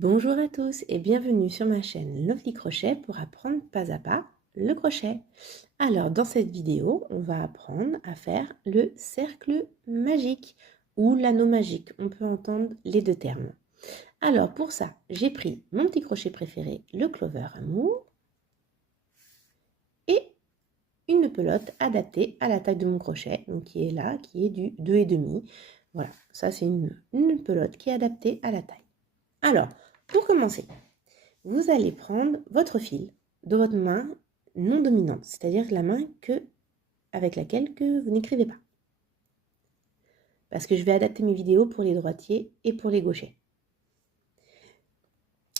Bonjour à tous et bienvenue sur ma chaîne Lovely Crochet pour apprendre pas à pas le crochet. Alors dans cette vidéo, on va apprendre à faire le cercle magique ou l'anneau magique. On peut entendre les deux termes. Alors pour ça, j'ai pris mon petit crochet préféré, le Clover Amour, et une pelote adaptée à la taille de mon crochet, donc qui est là, qui est du 2,5. Voilà, ça c'est une pelote qui est adaptée à la taille. Alors, pour commencer, vous allez prendre votre fil de votre main non dominante, c'est-à-dire la main avec laquelle vous n'écrivez pas. Parce que je vais adapter mes vidéos pour les droitiers et pour les gauchers.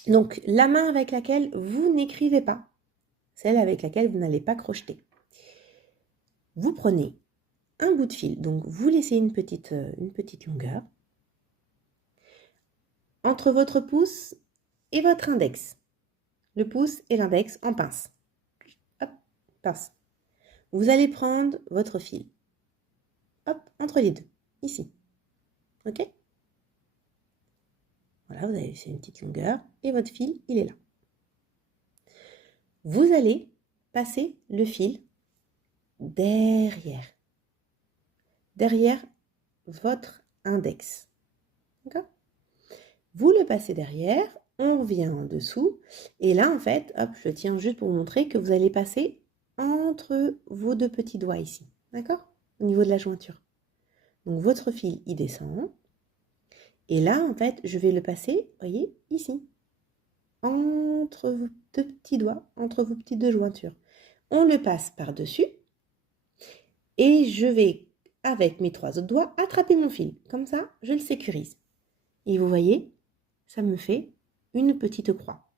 Donc, la main avec laquelle vous n'écrivez pas, celle avec laquelle vous n'allez pas crocheter. Vous prenez un bout de fil, donc vous laissez une petite longueur entre votre pouce et votre index. Le pouce et l'index en pince. Hop, pince. Vous allez prendre votre fil. Hop, entre les deux, ici. Ok? Voilà, vous avez laissé une petite longueur et votre fil, il est là. Vous allez passer le fil derrière votre index. D'accord? Vous le passez derrière, on revient en dessous, et là, en fait, hop, je tiens juste pour vous montrer que vous allez passer entre vos deux petits doigts ici. D'accord? Au niveau de la jointure. Donc, votre fil, il descend. Et là, en fait, je vais le passer, voyez, ici. Entre vos deux petits doigts, entre vos petites deux jointures. On le passe par-dessus et je vais, avec mes trois autres doigts, attraper mon fil. Comme ça, je le sécurise. Et vous voyez, ça me fait une petite croix.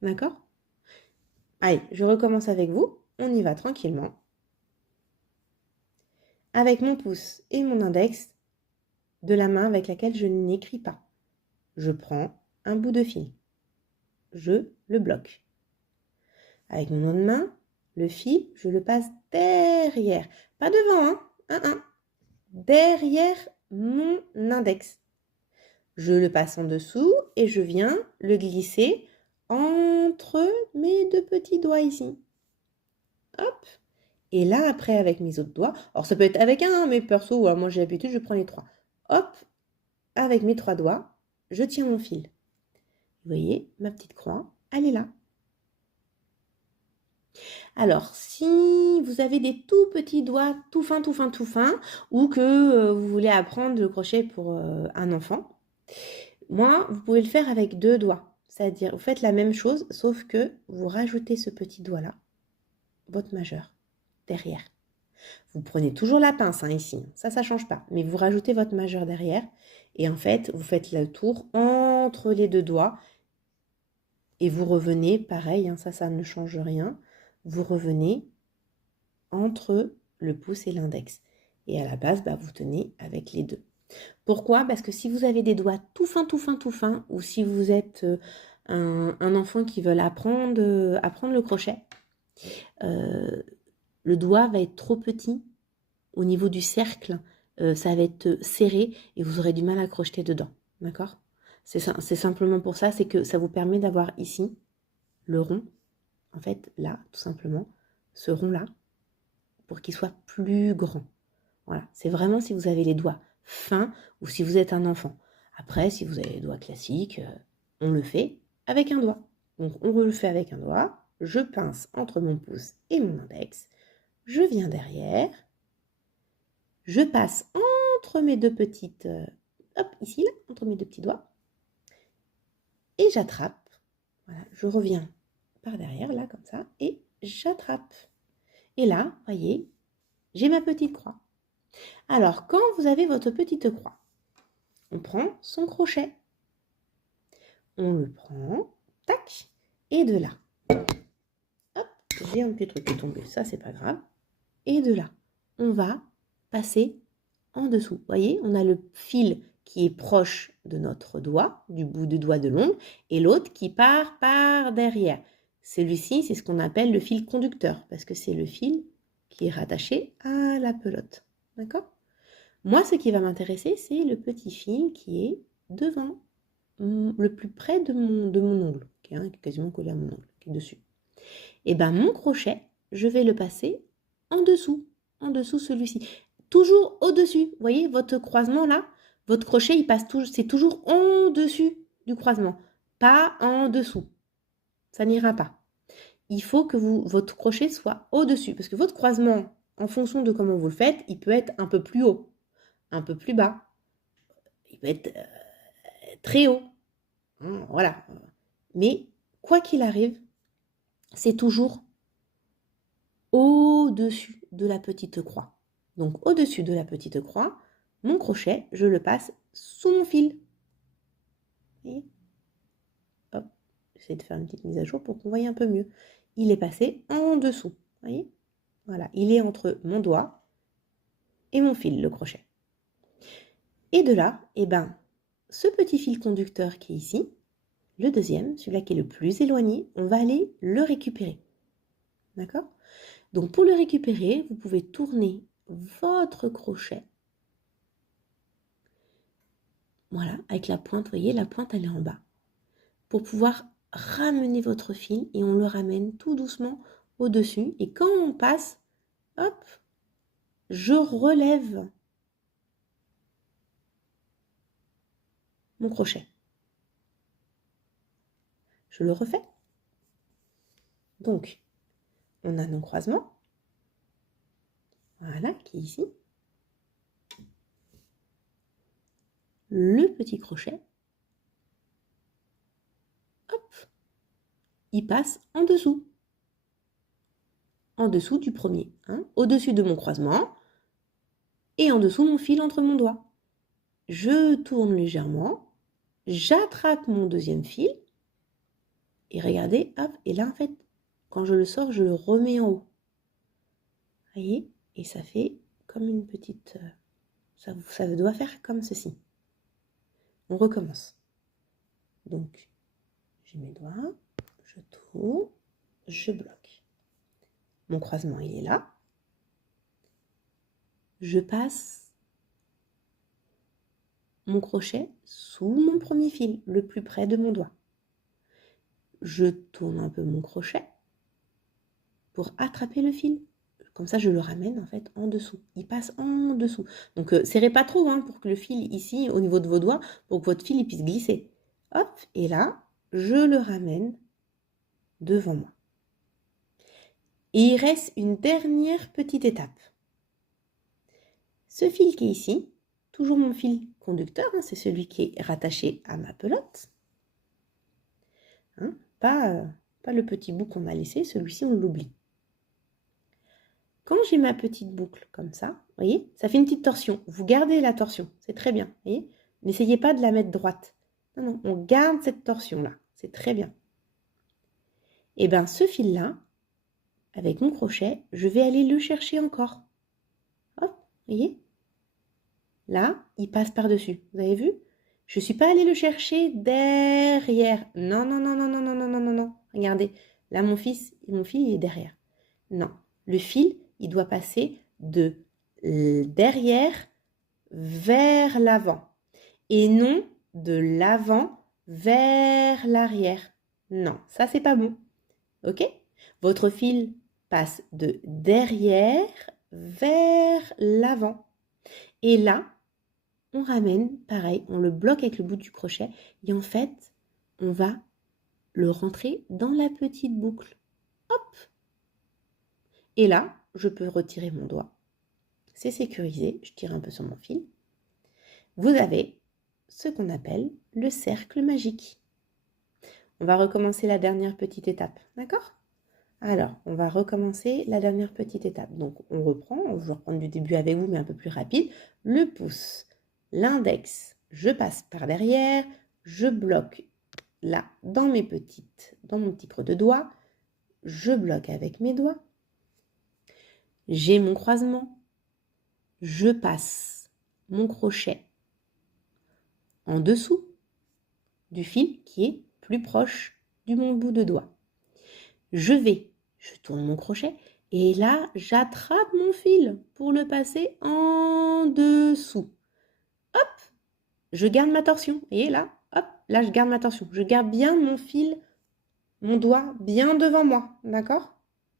D'accord? Allez, je recommence avec vous. On y va tranquillement. Avec mon pouce et mon index de la main avec laquelle je n'écris pas. Je prends un bout de fil. Je le bloque. Avec mon autre main, le fil, je le passe derrière. Pas devant, hein? Derrière mon index. Je le passe en dessous et je viens le glisser entre mes deux petits doigts ici. Hop. Et là, après, avec mes autres doigts, alors ça peut être avec un, mais perso, moi j'ai l'habitude, je prends les trois. Hop, avec mes trois doigts, je tiens mon fil. Vous voyez, ma petite croix, elle est là. Alors, si vous avez des tout petits doigts tout fins, ou que vous voulez apprendre le crochet pour un enfant, moi, vous pouvez le faire avec deux doigts. C'est-à-dire, vous faites la même chose, sauf que vous rajoutez ce petit doigt-là, votre majeur, derrière. Vous prenez toujours la pince ici, ça ne change pas, mais vous rajoutez votre majeur derrière, et en fait, vous faites le tour entre les deux doigts, et vous revenez, pareil, ça ne change rien, vous revenez entre le pouce et l'index. Et à la base, vous tenez avec les deux. Pourquoi? Parce que si vous avez des doigts tout fins, ou si vous êtes un enfant qui veut apprendre le crochet, le doigt va être trop petit au niveau du cercle, ça va être serré et vous aurez du mal à crocheter dedans. D'accord? C'est simplement pour ça, c'est que ça vous permet d'avoir ici le rond, en fait, là, tout simplement, ce rond-là, pour qu'il soit plus grand. Voilà, c'est vraiment si vous avez les doigts fins ou si vous êtes un enfant. Après, si vous avez les doigts classiques, on le fait avec un doigt. Donc, on le fait avec un doigt. Je pince entre mon pouce et mon index. Je viens derrière. Je passe entre mes deux petites... hop, ici, là, entre mes deux petits doigts. Et j'attrape. Voilà, je reviens par derrière, là, comme ça. Et j'attrape. Et là, voyez, j'ai ma petite croix. Alors, quand vous avez votre petite croix, on prend son crochet. On le prend, tac, et de là. Hop, j'ai un petit truc qui est tombé, ça c'est pas grave. Et de là, on va passer en dessous. Vous voyez, on a le fil qui est proche de notre doigt, du bout du doigt de l'ongle, et l'autre qui part par derrière. Celui-ci, c'est ce qu'on appelle le fil conducteur, parce que c'est le fil qui est rattaché à la pelote. D'accord? Moi, ce qui va m'intéresser, c'est le petit fil qui est devant. le plus près de mon ongle, qui est quasiment collé à mon ongle, qui est dessus. Et bien mon crochet, je vais le passer en dessous celui-ci. Toujours au-dessus. Vous voyez, votre croisement là, votre crochet, il passe toujours, c'est toujours en dessus du croisement, pas en dessous. Ça n'ira pas. Il faut que votre crochet soit au-dessus, parce que votre croisement, en fonction de comment vous le faites, il peut être un peu plus haut, un peu plus bas. Il peut être très haut. Voilà. Mais quoi qu'il arrive, c'est toujours au-dessus de la petite croix. Donc au-dessus de la petite croix, mon crochet, je le passe sous mon fil. Et hop, j'essaie de faire une petite mise à jour pour qu'on voie un peu mieux. Il est passé en dessous. Voyez? Voilà, il est entre mon doigt et mon fil, le crochet. Et de là, eh ben, ce petit fil conducteur qui est ici, le deuxième, celui-là qui est le plus éloigné, on va aller le récupérer. D'accord? Donc pour le récupérer, vous pouvez tourner votre crochet. Voilà, avec la pointe, vous voyez, la pointe elle est en bas. Pour pouvoir ramener votre fil et on le ramène tout doucement au-dessus. Et quand on passe, hop, je relève mon crochet. Je le refais. Donc, on a nos croisements. Voilà, qui est ici. Le petit crochet. Hop, il passe en dessous. En dessous du premier. Hein, au-dessus de mon croisement. Et en dessous mon fil entre mon doigt. Je tourne légèrement. J'attrape mon deuxième fil. Et regardez, hop, et là en fait, quand je le sors, je le remets en haut. Vous voyez? Et ça fait comme une petite... ça doit faire comme ceci. On recommence. Donc, j'ai mes doigts, je tourne, je bloque. Mon croisement, il est là. Je passe mon crochet sous mon premier fil, le plus près de mon doigt. Je tourne un peu mon crochet pour attraper le fil. Comme ça, je le ramène en fait en dessous. Il passe en dessous. Donc, serrez pas trop hein, pour que le fil ici, au niveau de vos doigts, pour que votre fil il puisse glisser. Hop, et là, je le ramène devant moi. Et il reste une dernière petite étape. Ce fil qui est ici, toujours mon fil conducteur, hein, c'est celui qui est rattaché à ma pelote. Hein, pas le petit bout qu'on a laissé, celui-ci on l'oublie. Quand j'ai ma petite boucle comme ça, vous voyez, ça fait une petite torsion. Vous gardez la torsion, c'est très bien. Voyez, n'essayez pas de la mettre droite. Non, non, on garde cette torsion-là, c'est très bien. Et bien ce fil-là, avec mon crochet, je vais aller le chercher encore. Hop, vous voyez? Là, il passe par-dessus. Vous avez vu? Je ne suis pas allée le chercher derrière. Non, non, non, non, non, non, non, non, non, non. Regardez, là, mon fil, il est derrière. Non, le fil, il doit passer de derrière vers l'avant. Et non de l'avant vers l'arrière. Non, ça, c'est pas bon. OK? Votre fil passe de derrière vers l'avant. Et là, on ramène, pareil, on le bloque avec le bout du crochet et en fait, on va le rentrer dans la petite boucle. Hop! Et là, je peux retirer mon doigt. C'est sécurisé, je tire un peu sur mon fil. Vous avez ce qu'on appelle le cercle magique. On va recommencer la dernière petite étape, d'accord? Alors, on va recommencer la dernière petite étape. Donc, on reprend, je vais reprendre du début avec vous, mais un peu plus rapide. Le pouce, l'index, je passe par derrière, je bloque là, dans mon petit creux de doigt, je bloque avec mes doigts. J'ai mon croisement, je passe mon crochet en dessous du fil qui est plus proche du mon bout de doigt. Je tourne mon crochet et là, j'attrape mon fil pour le passer en dessous. Hop, je garde ma torsion. Vous voyez là, hop, là, je garde ma torsion. Je garde bien mon fil, mon doigt bien devant moi, d'accord?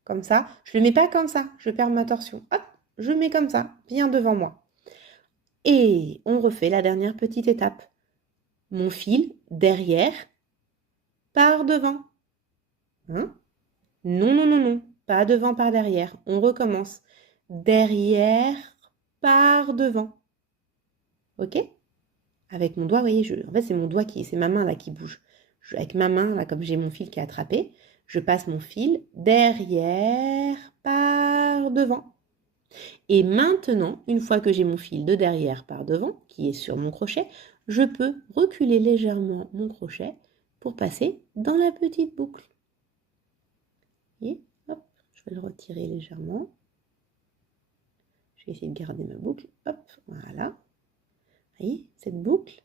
Comme ça, je ne le mets pas comme ça, je perds ma torsion. Hop, je mets comme ça, bien devant moi. Et on refait la dernière petite étape. Mon fil derrière, par devant. Hein? Non, non, non, non, pas devant, par derrière. On recommence. Derrière, par devant. Ok? Avec mon doigt, vous voyez, en fait, c'est mon doigt c'est ma main là qui bouge. Avec ma main, là, comme j'ai mon fil qui est attrapé, je passe mon fil derrière, par devant. Et maintenant, une fois que j'ai mon fil de derrière par devant, qui est sur mon crochet, je peux reculer légèrement mon crochet pour passer dans la petite boucle. Vous voyez? Hop, je vais le retirer légèrement. Je vais essayer de garder ma boucle. Hop, voilà. Vous voyez, cette boucle,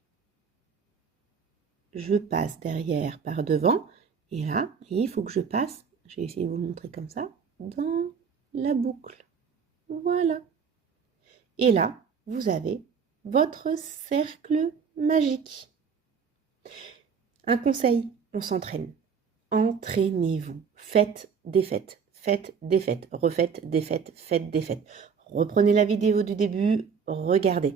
je passe derrière par devant. Et là, il faut que je passe, je vais essayer de vous montrer comme ça, dans la boucle. Voilà. Et là, vous avez votre cercle magique. Un conseil, on s'entraîne. Entraînez-vous. Faites des fêtes. Faites des fêtes. Refaites des fêtes. Faites des fêtes. Reprenez la vidéo du début. Regardez.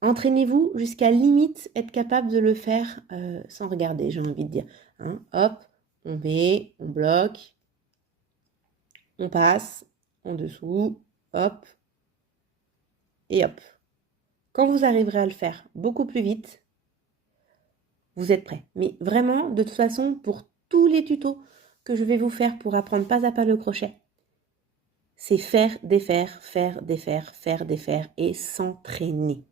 Entraînez-vous jusqu'à limite être capable de le faire sans regarder, j'ai envie de dire. Hein, hop, on met, on bloque, on passe en dessous, hop, et hop. Quand vous arriverez à le faire beaucoup plus vite, vous êtes prêt. Mais vraiment, de toute façon, pour tous les tutos que je vais vous faire pour apprendre pas à pas le crochet, c'est faire, défaire, faire, défaire, faire, défaire et s'entraîner.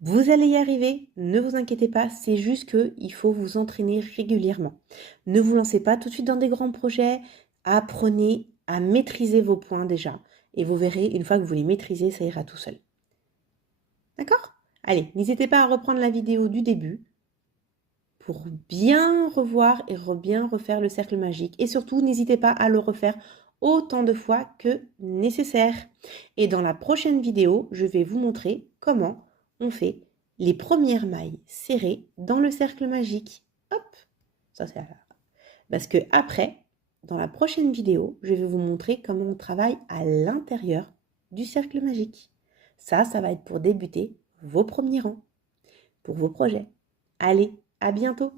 Vous allez y arriver, ne vous inquiétez pas, c'est juste qu'il faut vous entraîner régulièrement. Ne vous lancez pas tout de suite dans des grands projets, apprenez à maîtriser vos points déjà. Et vous verrez, une fois que vous les maîtrisez, ça ira tout seul. D'accord? Allez, n'hésitez pas à reprendre la vidéo du début pour bien revoir et bien refaire le cercle magique. Et surtout, n'hésitez pas à le refaire autant de fois que nécessaire. Et dans la prochaine vidéo, je vais vous montrer comment on fait les premières mailles serrées dans le cercle magique. Hop, ça c'est parce que après, dans la prochaine vidéo, je vais vous montrer comment on travaille à l'intérieur du cercle magique. Ça va être pour débuter vos premiers rangs, pour vos projets. Allez, à bientôt!